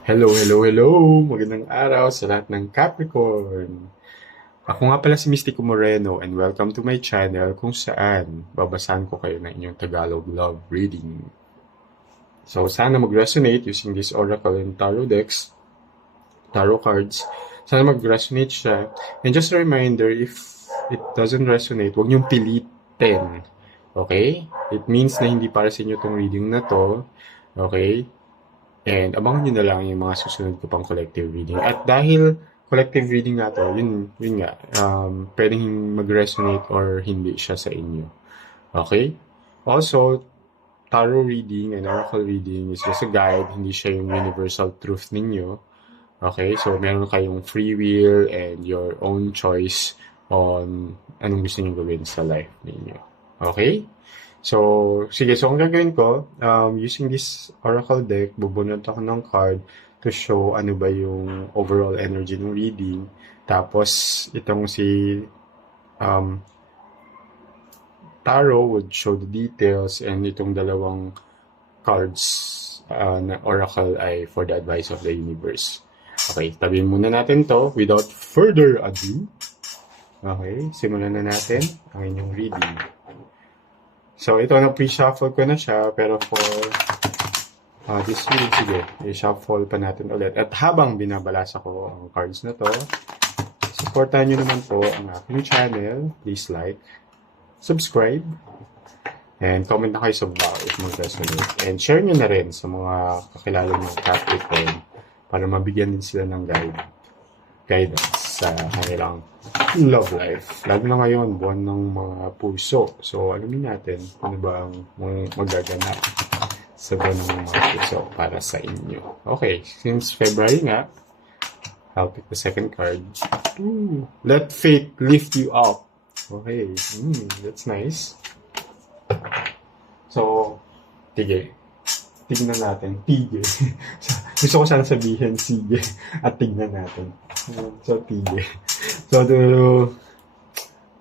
Hello, hello, hello! Magandang araw sa lahat ng Capricorn! Ako nga pala si Mystico Moreno and welcome to my channel kung saan babasahan ko kayo ng inyong Tagalog love reading. So sana mag-resonate using this Oracle and Tarot decks, Tarot cards. Sana mag-resonate siya. And just a reminder, if it doesn't resonate, huwag niyong pilitin. Okay? It means na hindi para sa inyo tong reading na to. Okay? And abangan nyo na lang yung mga susunod ko pang collective reading. At dahil collective reading na to, yun nga, pwedeng mag-resonate or hindi siya sa inyo. Okay? Also, tarot reading and oracle reading is just a guide, hindi siya yung universal truth ninyo. Okay? So, meron kayong free will and your own choice on anong gusto niyo gawin sa life ninyo. Okay? So, sige. So, ang gagawin ko, using this oracle deck, bubunot ako ng card to show ano ba yung overall energy ng reading. Tapos, itong si um, Tarot would show the details and itong dalawang cards na oracle ay for the advice of the universe. Okay, tabihin muna natin to without further ado. Okay, simulan na natin ang inyong reading. So, ito na pre-shuffle ko na siya, pero for this reading, sige, i-shuffle pa natin ulit. At habang binabalasa ko ang cards na to, supportan nyo naman po ang aking channel. Please like, subscribe, and comment na kayo sa vlog if mag-resonate. And share nyo na rin sa mga kakilala ng Capricorn para mabigyan din sila ng guidance sa kanilang love life. Lalo na ngayon, buwan ng mga puso. So, alamin natin ano ba ang magaganap sa buwan ng mga puso para sa inyo. Okay, since February nga, I'll pick the second card. Ooh, let fate lift you up. Okay, that's nice. So, tige. Tignan natin. Tige. Gusto ko sana sabihin sige. At tignan natin. So, tige. So,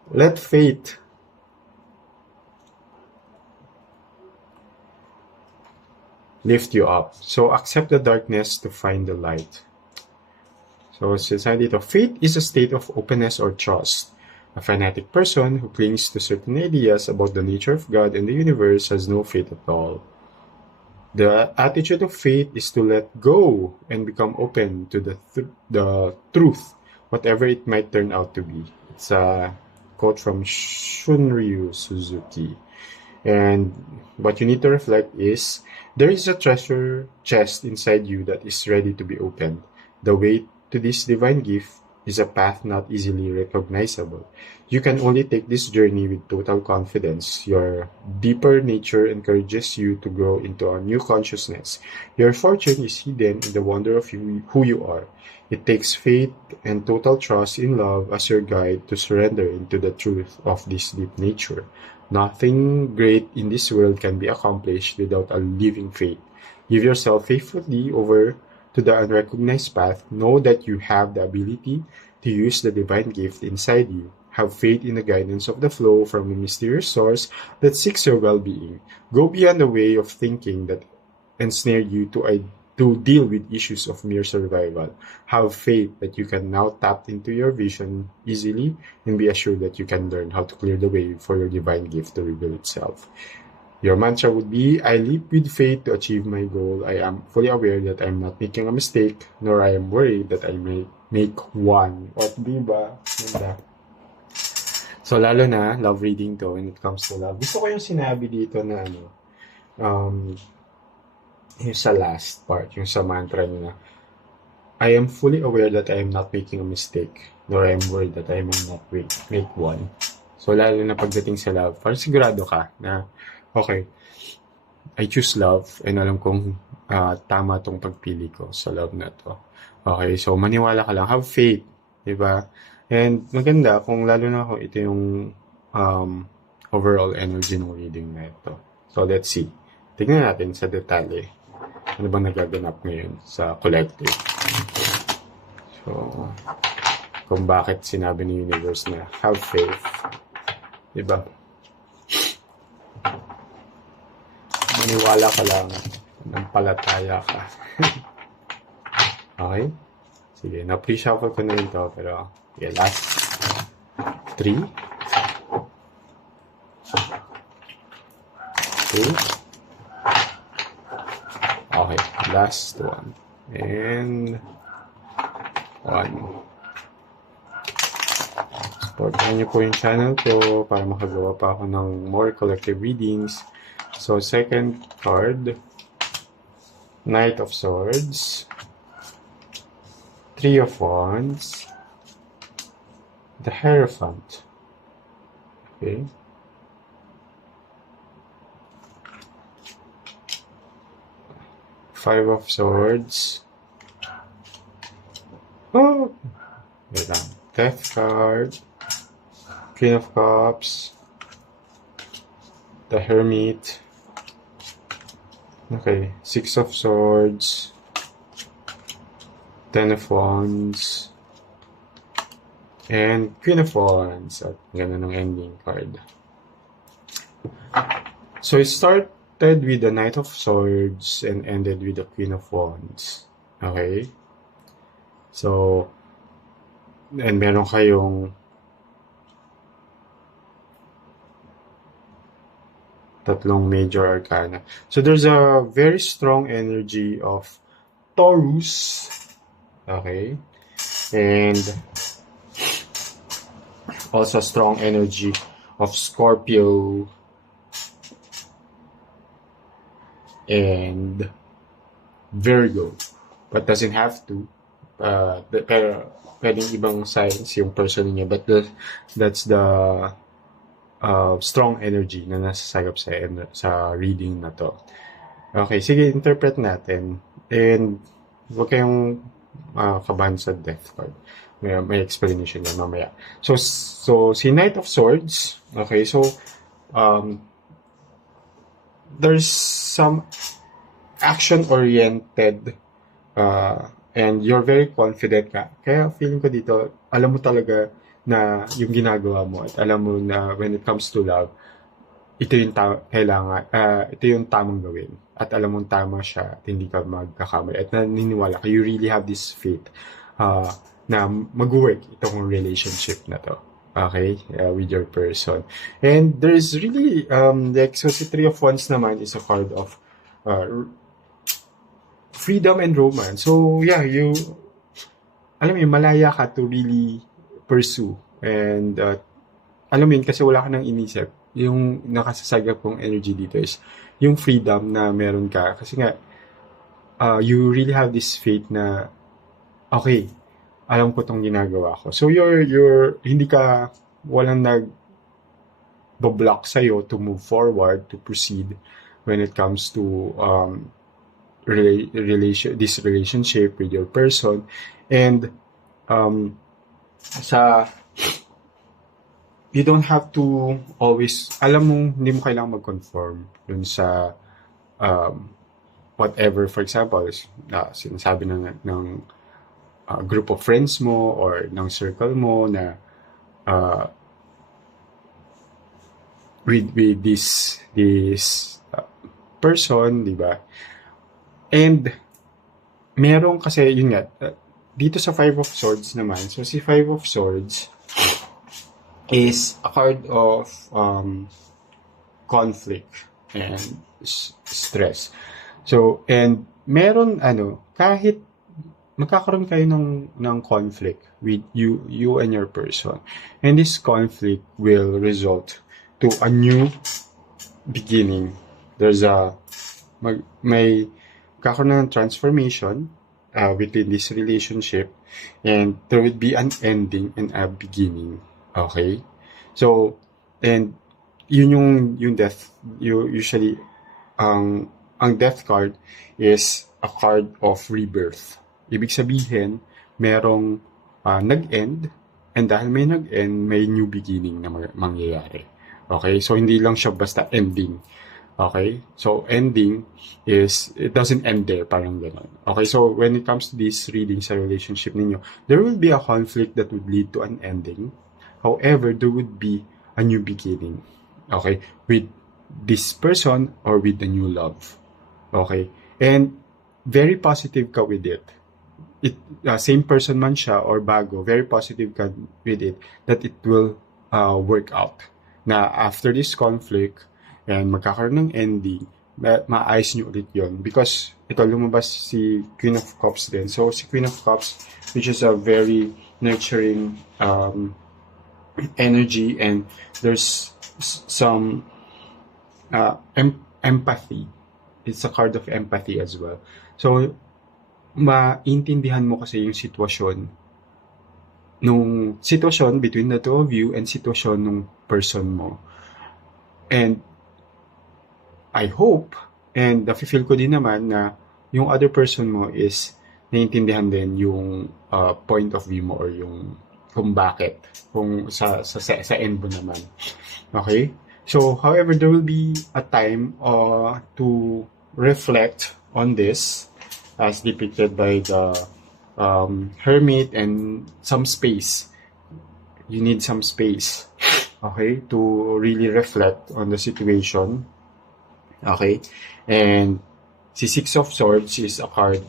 let fate lift you up. So, accept the darkness to find the light. So, sabi dito, faith is a state of openness or trust. A fanatic person who clings to certain ideas about the nature of God and the universe has no faith at all. The attitude of faith is to let go and become open to the truth, whatever it might turn out to be. It's a quote from Shunryu Suzuki. And what you need to reflect is, there is a treasure chest inside you that is ready to be opened. The way to this divine gift is a path not easily recognizable. You can only take this journey with total confidence. Your deeper nature encourages you to grow into a new consciousness. Your fortune is hidden in the wonder of who you are. It takes faith and total trust in love as your guide to surrender into the truth of this deep nature. Nothing great in this world can be accomplished without a living faith. Give yourself faithfully over to the unrecognized path. Know that you have the ability to use the divine gift inside you. Have faith in the guidance of the flow from a mysterious source that seeks your well-being. Go beyond the way of thinking that ensnare you to deal with issues of mere survival. Have faith that you can now tap into your vision easily and be assured that you can learn how to clear the way for your divine gift to reveal itself. Your mantra would be, I leap with faith to achieve my goal. I am fully aware that I am not making a mistake, nor I am worried that I may make one. O, diba? Ganda. So, lalo na, love reading to when it comes to love. Gusto ko yung sinabi dito na yung sa last part, yung sa mantra nyo na, I am fully aware that I am not making a mistake, nor I am worried that I may not make one. So, lalo na pagdating sa love, parang sigurado ka na, okay, I choose love and alam kong tama tong pagpili ko sa love na to. Okay, so maniwala ka lang. Have faith, diba? And maganda kung lalo na kung ito yung overall energy ng reading na ito. So let's see. Tingnan natin sa detalye. Ano bang nagaganap ngayon sa collective? So, kung bakit sinabi ni universe na have faith. Diba? Maniwala ka lang, nampalataya ka. Okay? Sige, na-pre-shuffle ko na ito, pero yeah, last 3, 2, okay, last 1, and 1. Supportan niyo po yung channel ko para makagawa pa ako ng more collective readings. So, second card, Knight of Swords, 3 of Wands, the Hierophant. Okay. Five of Swords. Oh! Wait lang. Death card. Queen of Cups. The Hermit. Okay. Six of Swords. 10 of Wands. And Queen of Wands. At ganun ang ending card. So it started with the Knight of Swords and ended with the Queen of Wands. Okay? So, and meron kayong tatlong major arcana. So there's a very strong energy of Taurus. Okay? And also strong energy of Scorpio and Virgo. But doesn't have to. Pero pwedeng ibang signs yung person niya. But that's the strong energy na nasasagap sa reading na to. Okay, sige, interpret natin. And huwag kayong kabahan sa death card. May explanation yan mamaya. So si Knight of Swords, okay, so there's some action-oriented and you're very confident ka. Kaya feeling ko dito, alam mo talaga na yung ginagawa mo at alam mo na when it comes to love, ito yung kailangan, ito yung tamang gawin. At alam mong tama siya at hindi ka magkakamali. At naniniwala ka, you really have this faith na mag-work itong relationship na to. Okay? With your person. And there's really, so si Three of Wands naman is a card of freedom and romance. So, yeah, alam mo yun, malaya ka to really pursue. And, alam mo yun, kasi wala ka nang inisip. Yung nakasasagap kong energy dito is yung freedom na meron ka. Kasi nga, you really have this faith na, okay, alam ko tong ginagawa ko. So, hindi ka, walang nag-block sa'yo to move forward, to proceed when it comes to, this relationship with your person. And you don't have to always, alam mo, hindi mo kailangang mag-conform dun sa whatever, for example, sinasabi ng group of friends mo or ng circle mo na with this person, di ba? And meron kasi, yun nga, dito sa Five of Swords naman, so si Five of Swords is a card of conflict and stress. So, and meron, kahit magkakaroon kayo ng conflict with you and your person, and this conflict will result to a new beginning. There's may kakaroon ng transformation within this relationship, and there would be an ending and a beginning. Okay? So, and yun yung death, usually, ang death card is a card of rebirth. Ibig sabihin, merong nag-end, and dahil may nag-end, may new beginning na mangyayari. Okay? So, hindi lang siya basta ending. Okay? So, ending is, it doesn't end there, parang gano'n. Okay? So, when it comes to this reading sa relationship ninyo, there will be a conflict that would lead to an ending. However, there would be a new beginning. Okay? With this person or with the new love. Okay? And, very positive ka with it. same person man siya or bago, very positive ka with it, that it will work out. Na after this conflict, and magkakaroon ng ending, maayos nyo ulit yon. Because ito, lumabas si Queen of Cups din. So, si Queen of Cups, which is a very nurturing energy, and there's some empathy. It's a card of empathy as well. So, maintindihan mo kasi yung sitwasyon between the two of you and sitwasyon nung person mo. And I hope, and nafe-feel ko din naman na yung other person mo is naiintindihan din yung point of view mo, or yung kung bakit, kung sa end mo naman. Okay? So, however, there will be a time to reflect on this, as depicted by the Hermit, and some space. You need some space, okay, to really reflect on the situation. Okay? And si Six of Swords is a card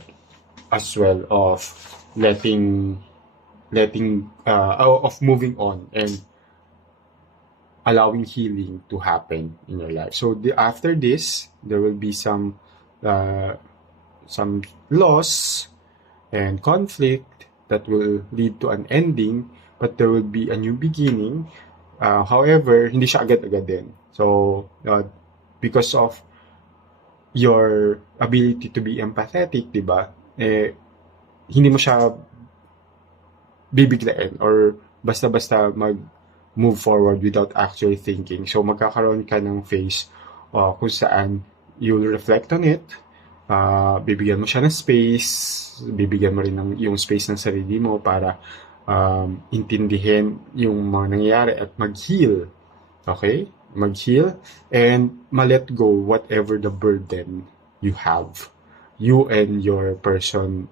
as well of of moving on and allowing healing to happen in your life. So after this, there will be some loss and conflict that will lead to an ending, but there will be a new beginning. However, hindi siya agad-agad din. So, because of your ability to be empathetic, diba? Hindi mo siya bibiglain or basta-basta mag-move forward without actually thinking. So, magkakaroon ka ng phase kung saan you'll reflect on it, bibigyan mo siya ng space, bibigyan mo rin yung space ng sarili mo para intindihin yung mga nangyayari at mag-heal. Okay? Mag-heal and ma-let go whatever the burden you have, you and your person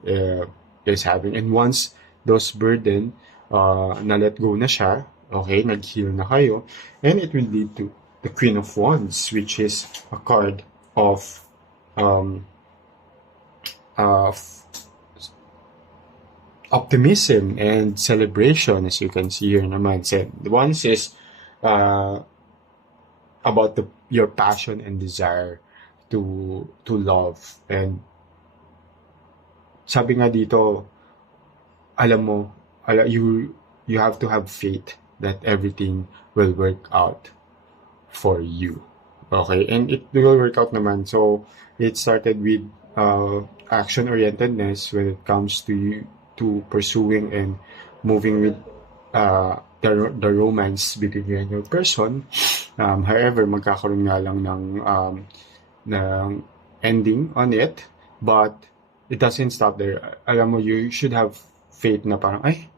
is having. And once those burden na-let go na siya, okay, nag-heal na kayo, and it will lead to the Queen of Wands, which is a card of optimism and celebration, as you can see here naman. So, the Wands is about your passion and desire to love. And sabi nga dito, alam mo, you have to have faith that everything will work out for you. Okay? And it will work out naman. So, it started with action-orientedness when it comes to pursuing and moving with the romance between you and your person. However, magkakaroon nga lang ng ending on it, but it doesn't stop there. Alam mo, you should have faith na parang, ay,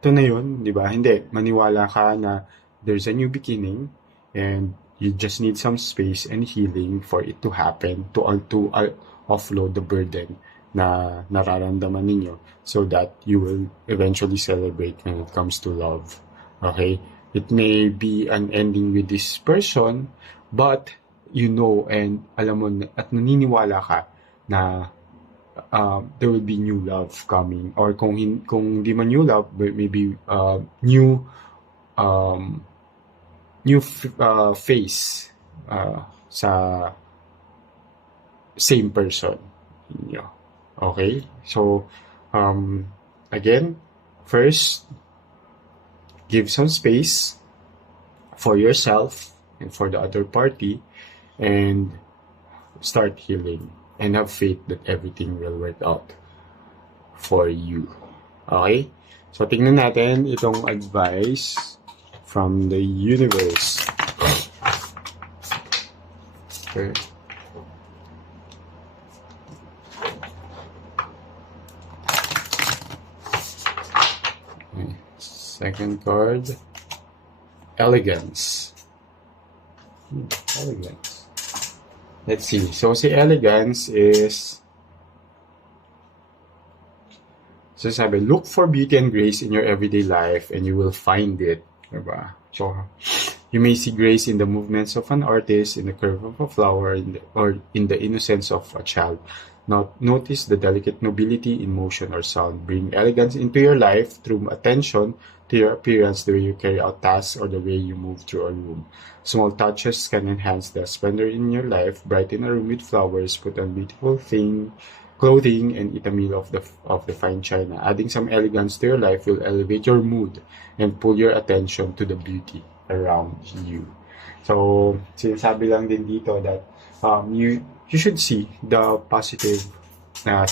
ito na yun, di ba? Hindi, maniwala ka na there's a new beginning, and you just need some space and healing for it to happen, to offload the burden na nararamdaman ninyo, so that you will eventually celebrate when it comes to love. Okay? It may be an ending with this person, but you know, and alam mo, at naniniwala ka na there will be new love coming, or kung di man new love, but maybe new face sa same person. Okay? So, again, first, give some space for yourself and for the other party, and start healing, and have faith that everything will work out for you. Okay? So, tingnan natin itong advice from the universe. Okay. Second card, Elegance. Elegance. Let's see. So, si Elegance is, so sabi, look for beauty and grace in your everyday life and you will find it. Diba? So, You may see grace in the movements of an artist, in the curve of a flower, or in the innocence of a child. Notice the delicate nobility in motion or sound. Bring elegance into your life through attention to your appearance, the way you carry out tasks, or the way you move through a room. Small touches can enhance the splendor in your life. Brighten a room with flowers, put on beautiful clothing, and eat a meal of the fine china. Adding some elegance to your life will elevate your mood and pull your attention to the beauty around you. So, sinasabi lang din dito that you should see the positive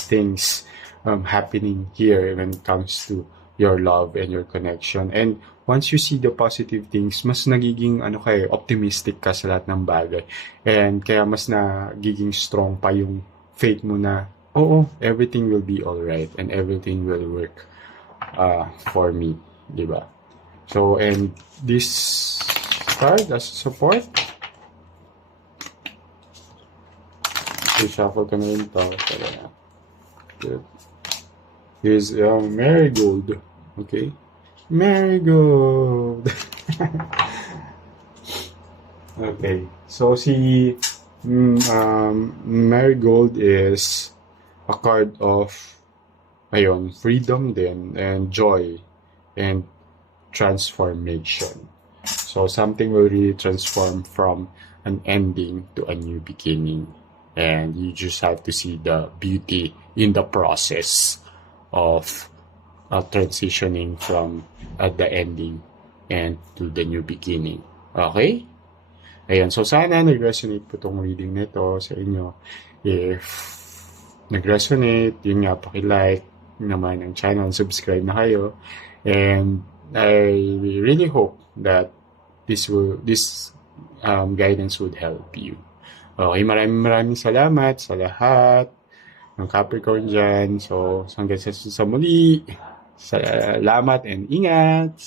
things happening here when it comes to your love and your connection. And once you see the positive things, mas nagiging optimistic ka sa lahat ng bagay. And kaya mas nagiging strong pa yung faith mo na, oo, everything will be alright and everything will work for me. Diba? So, and this card as support, i-shuffle ko na rin ito. Here's Marigold. Okay? Marigold! Okay. So, si Marigold is a card of freedom din, and joy, and transformation. So, something will really transform from an ending to a new beginning. And you just have to see the beauty in the process of transitioning from the ending and to the new beginning. Okay? Ayan. So, sana nag-resonate po itong reading nito sa inyo. If nag-resonate, yun nga, paki-like naman ang channel, subscribe na kayo. And I really hope that this guidance would help you. Okay, maraming salamat sa lahat ng Capricorn dyan. So, hanggang sa muli. Salamat and ingat!